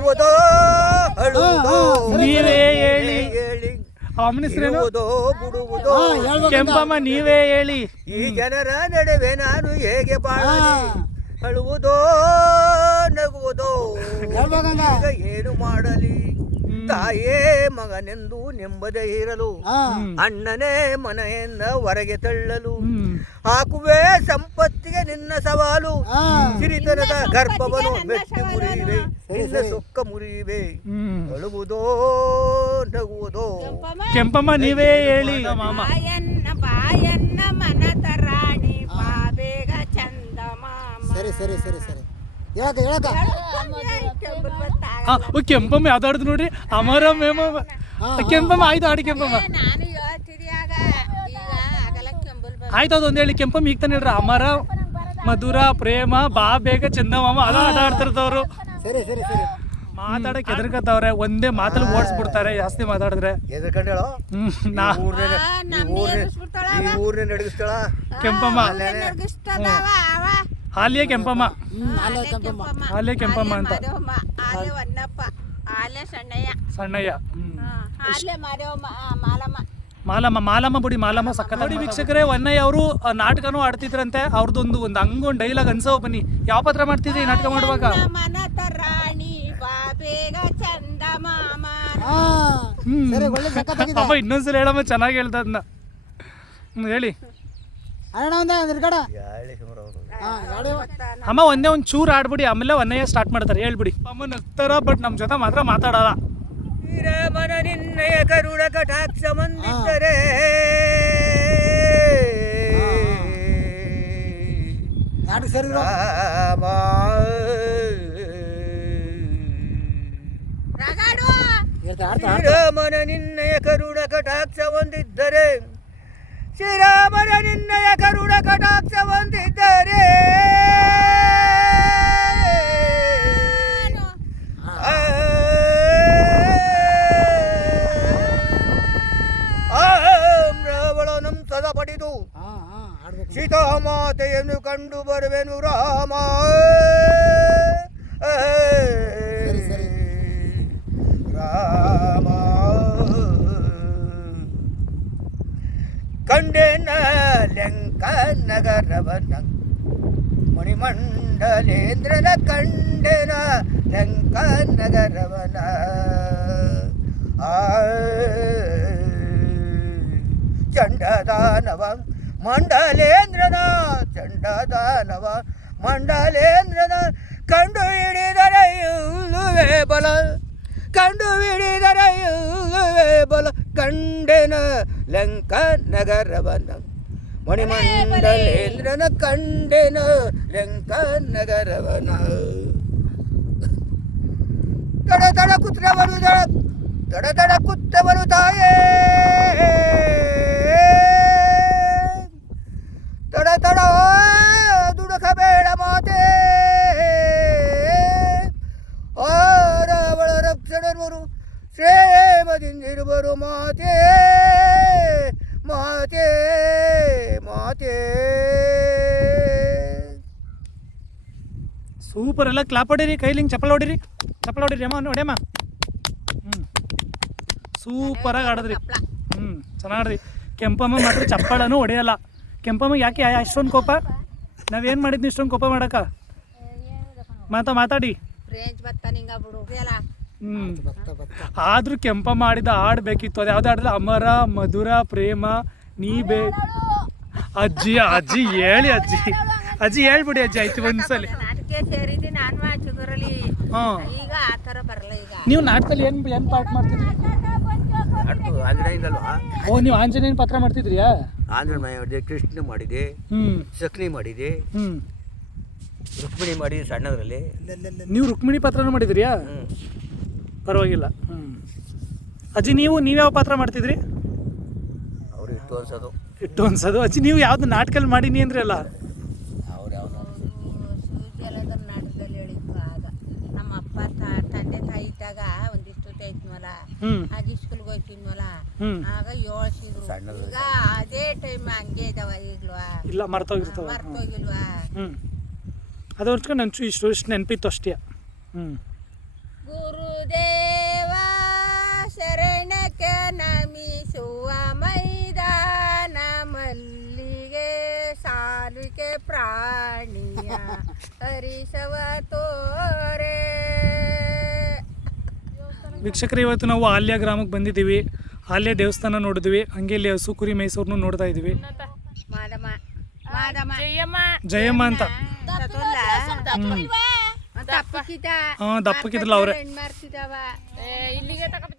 ಇರುವುದೋ ಅಳುವುದೋ ನೀವೇ ಹೇಳಿ. ಅಮ್ಮನ ಹೆಸರೇನು? ಬಿಡುವುದೋ ಕೆಂಪಮ್ಮ ನೀವೇ ಹೇಳಿ. ಈ ಜನರ ನಡುವೆ ನಾನು ಹೇಗೆ ಬಾಳಲಿ? ಅಳುವುದೋ ನಗುವುದೋ ಈಗ ಏನು ಮಾಡಲಿ? ತಾಯೇ ಮಗನೆಂದು ನೆಮ್ಮದಿ ಇರಲು, ಅಣ್ಣನೇ ಮನೆಯಿಂದ ಹೊರಗೆ ತಳ್ಳಲು, ಹಾಕುವೆ ಸಂಪತ್ತಿಗೆ ನಿನ್ನ ಸವಾಲು. ಸಿರಿತನದ ಗರ್ಭವನ್ನು ಮೆಟ್ಟಿ ಮುರಿಯುವೆ, ನಿನ್ನ ಸೊಕ್ಕ ಮುರಿಯುವೆ. ಅಳುವುದೋ ನಗುವುದೋ ಕೆಂಪಮ್ಮ ನೀವೇ ಹೇಳಿ. ಬಾಯನ್ನ ಮನದ ರಾಣಿ ಬಾಬೇಗ ಚಂದ ಮಾಮ. ಸರಿ ಸರಿ ಸರಿ ಸರಿ ಹೇಳಕ ಕೆಂಪಮ್ಮ ಯಾವ್ದಾಡ್ದು ನೋಡ್ರಿ. ಅಮರ ಮೇಮ ಕೆಂಪಮ್ಮ ಆಯ್ತು ಆಡಿ ಕೆಂಪಮ್ಮ ನಾನು ಹೇಳ್ತಿದ್ಯಾಗ ಈಗ ಆಗಲ್ಲ ಕೆಂಬಲ್ ಆಯ್ತು ಅದೊಂದು ಹೇಳಿ. ಕೆಂಪಮ್ಮ ಈಗ ತಾನೆ ಹೇಳ್ರಿ ಅಮರ ಮಧುರ ಪ್ರೇಮ ಬಾ ಬೇಗ ಚಂದಮಾಮ ಅದ ಆಟ ಆಡ್ತಿರ್ತವ್ರು. ಸರಿ ಸರಿ ಸರಿ ಮಾತಾಡಕ್ ಎದರ್ಕತ್ತವ್ರೆ, ಒಂದೇ ಮಾತಲ್ಲಿ ಓಡಿಸ್ಬಿಡ್ತಾರೆ ಜಾಸ್ತಿ ಮಾತಾಡಿದ್ರೆ. ಎದರ್ಕಂಡೇಳೋ ಊರ್ನೇ ನಡಗಿಸ್ತಾಳ ಕೆಂಪಮ್ಮ ಹಾಲಿಯೇ ಕೆಂಪಮ್ಮ ಹಾಲಿಯೇ ಕೆಂಪಮ್ಮ ಅಂತ ಆಲೆ ವನ್ನಪ್ಪ ಆಲೆ ಸಣ್ಣಯ್ಯ ಆಲೆ ಮಾಲಮ್ಮ ಮಾಲಮ್ಮ ಬಿಡಿ ಮಾಲಮ್ಮ ಸಕ್ಕತ್ತ. ನೋಡಿ ವೀಕ್ಷಕರೇ, ವನ್ನಯ್ಯ ಅವರು ನಾಟಕನೂ ಆಡ್ತಿದ್ರಂತೆ. ಅವ್ರದ್ದೊಂದು ಒಂದು ಡೈಲಾಗ್ ಅನ್ಸೋ ಬನ್ನಿ. ಯಾವ ಪಾತ್ರ ಮಾಡ್ತಿದ್ರಿ ನಾಟಕ ಮಾಡುವಾಗ? ಮನದ ರಾಣಿ ಬಾಬೇಗ ಚಂದ ಮಾಮ. ಅಮ್ಮ ಇನ್ನೊಂದ್ಸಲ ಹೇಳಮ್ಮ, ಚೆನ್ನಾಗಿ ಹೇಳ್ದ ಅದನ್ನ. ಹೇಳಿ ಅಮ್ಮ. ಒಂದೇ ಒಂದು ಚೂರು ಆಡ್ಬಿಡಿ, ಆಮೇಲೆ ವನ್ನಯ್ಯ ಸ್ಟಾರ್ಟ್ ಮಾಡ್ತಾರೆ. ಹೇಳ್ಬಿಡಿ. ಅಮ್ಮ ನಗ್ತಾರ, ಬಟ್ ನಮ್ಮ ಜೊತೆ ಮಾತ್ರ ಮಾತಾಡಲ್ಲ. ಶ್ರೀರಾಮನ ನಿನ್ನಯ ಕರುಣ ಕಟಾಕ್ಷ ಬಂದಿದ್ದರೆ ರಾಮ ಶ್ರೀರಾಮನ ನಿನ್ನಯ ಕರುಣ ಕಟಾಕ್ಷ ಹೊಂದಿದ್ದರೆ, ಶ್ರೀರಾಮನ ನಿನ್ನಯ ಕರುಣ ಕಟಾಕ್ಷ ಹೊಂದಿದ್ದರೆ ರಾವಣನಂ ಸದ ಪಡೆದು ಸೀತಾಮಾತೆಯನ್ನು ಕಂಡು ಬರುವೆನು ರಾಮ. ರಾಮ ಕಂಡೆನ ಲಂಕ ನಗರವನ ಮಣಿಮಂಡಲೇಂದ್ರನ ಕಂಡೆನ ಲಂಕ ನಗರವನ. ಚಂಡದಾನವ ಮಂಡಲೇಂದ್ರನ ಚಂಡದಾನವ ಮಂಡಲೇಂದ್ರನ ಕಂಡು ಹಿಡಿದರೆ ಇಲ್ಲುವೆ ಬಲ, ಕಂಡು ಹಿಡಿದರೆ ಇಲ್ಲುವೆ ಬಲ. ಕಂಡೆನ ಲಂಕ ನಗರವನ ಮಣಿಮಂಡಲೇಂದ್ರನ ಕಂಡೆನ ಲಂಕ ನಗರವನ. ತಡ ತಡ ಕುತ್ರವನು ತಡ ತಡ ಕುತ್ತವನು ತಾಯೇ, ತಡ ತಡ ದುಡುಕಬೇಡ ಮಾತೆ. ರಾವಣ ರಕ್ಷಣರು ಶ್ರೇಮದಿಂದಿರುವರು ಮಾತೆ ಮಾತೆ ಮಾತೆ. ಸೂಪರ್. ಎಲ್ಲ ಕ್ಲಾಪ್ ಹೊಡೀರಿ, ಕೈಲಿಂಗ್ ಚಪ್ಪಲ್ ಹೊಡೀರಿ, ಚಪ್ಪಲ್ ಹೊಡೀರಿ ಅಮ್ಮ. ನೋಡ್ಯಮ್ಮ, ಸೂಪರಾಗಿ ಆಡಿದ್ರಿ. ಚೆನ್ನಾಡ್ರಿ. ಕೆಂಪಮ್ಮ ಮಾತ್ರ ಚಪ್ಪಳನೂ ಹೊಡೆಯಲ್ಲ. ಕೆಂಪಮ್ಮ ಯಾಕೆ ಅಷ್ಟೊಂದು ಕೋಪ? ನಾವೇನು ಮಾಡಿದ್ನಿ ಇಷ್ಟೊಂದು ಕೋಪ ಮಾಡಕ್ಕ? ಮಾತಾಡಿ. ಆದ್ರೂ ಕೆಂಪಮ್ಮ ಆಡಿದ ಆಡ್ಬೇಕಿತ್ತು. ಅದು ಯಾವ್ದು ಆಡಿದ್ರೆ ಅಮರ ಮಧುರ ಪ್ರೇಮ ನೀ ಬೇ. ಅಜ್ಜಿ ಅಜ್ಜಿ ಹೇಳಿ, ಅಜ್ಜಿ ಹೇಳ್ಬಿಡಿ ಅಜ್ಜಿ. ಆಯ್ತು ಒಂದ್ಸಲಿ. ನೀವು ನಾಟಕದಲ್ಲಿ ಏನ್ ಪಾರ್ಟ್ ಮಾಡ್ತಿದ್ರಿ? ಓ, ನೀವು ಆಂಜನೇಯನ ಪಾತ್ರ ಮಾಡ್ತಿದ್ರಿಯಾ? ಆಂಜನೇಯ ಮಾಡಿದೆ, ಕೃಷ್ಣ ಮಾಡಿದೆ, ಸಕ್ನಿ ಮಾಡಿದೆ, ರುಕ್ಮಿಣಿ ಮಾಡಿದೆ ಸಣ್ಣದ್ರಲ್ಲಿ. ನೀವು ರುಕ್ಮಿಣಿ ಪಾತ್ರನೂ ಮಾಡಿದ್ರಿಯಾ? ಪರವಾಗಿಲ್ಲ. ಅಜ್ಜಿ ನೀವು ಯಾವ ಪಾತ್ರ ಮಾಡ್ತಿದ್ರಿ? ಅವ್ರು ಇಟ್ಟು ಅನ್ಸೋದು. ಅಜ್ಜಿ ನೀವು ಯಾವ್ದು ನಾಟಕಲ್ಲಿ ಮಾಡೀನಿ ಅಂದ್ರಿ ಅಲ್ಲ? ನಾಟಕದಲ್ಲಿ ಹೇಳಿದ್ದು ಆಗ ನಮ್ಮ ಅಪ್ಪ ತಂದೆ ತಾಯಿ ಇದ್ದಾಗ ಒಂದಿಷ್ಟು ಐತ್ನಲ್ಲ, ಅಜ್ಜಿ ಸ್ಕೂಲ್ಗೆ ಹೋಯ್ತಿದ್ವಲ್ಲ, ಆಗ ಯೋಳ್ಸಿದ್ರು. ಈಗ ಅದೇ ಟೈಮ್ ಹಂಗೆ ಇದಾವ ಈಗ್ಲೂ? ಇಲ್ಲ, ಮರ್ತೋಗಿಲ್ವಾ? ಅದು ಹೊರ್ಸ್ಕೊಂಡು ಇಷ್ಟು ನೆನಪಿತ್ತು ಅಷ್ಟೇ. ಗುರು ಹೆದರಿಕೆ ಪ್ರಾಣಿಯ ಹರಿಸವ ತೋರೆ. ವೀಕ್ಷಕರು, ಇವತ್ತು ನಾವು ಆಲ್ಯ ಗ್ರಾಮಕ್ಕೆ ಬಂದಿದ್ದೀವಿ. ಆಲ್ಯ ದೇವಸ್ಥಾನ ನೋಡಿದ್ವಿ, ಹಂಗೆ ಇಲ್ಲಿ ಹಸು ಕುರಿ ಮೈಸೂರನ್ನು ನೋಡ್ತಾ ಇದ್ದೀವಿ. ಮಾದಮ್ಮ ಮಾದಮ್ಮ ಜಯಮ್ಮ ಅಂತ ದಪ್ಪಕ್ಕಿದ್ದ ದಪ್ಪಕ್ಕಿದ್ರಲ್ಲ ಅವ್ರೆ. ಮಾಡ್ತಿದ್ದಾವ ಇಲ್ಲಿಗೆ ತಗೊಂಡ್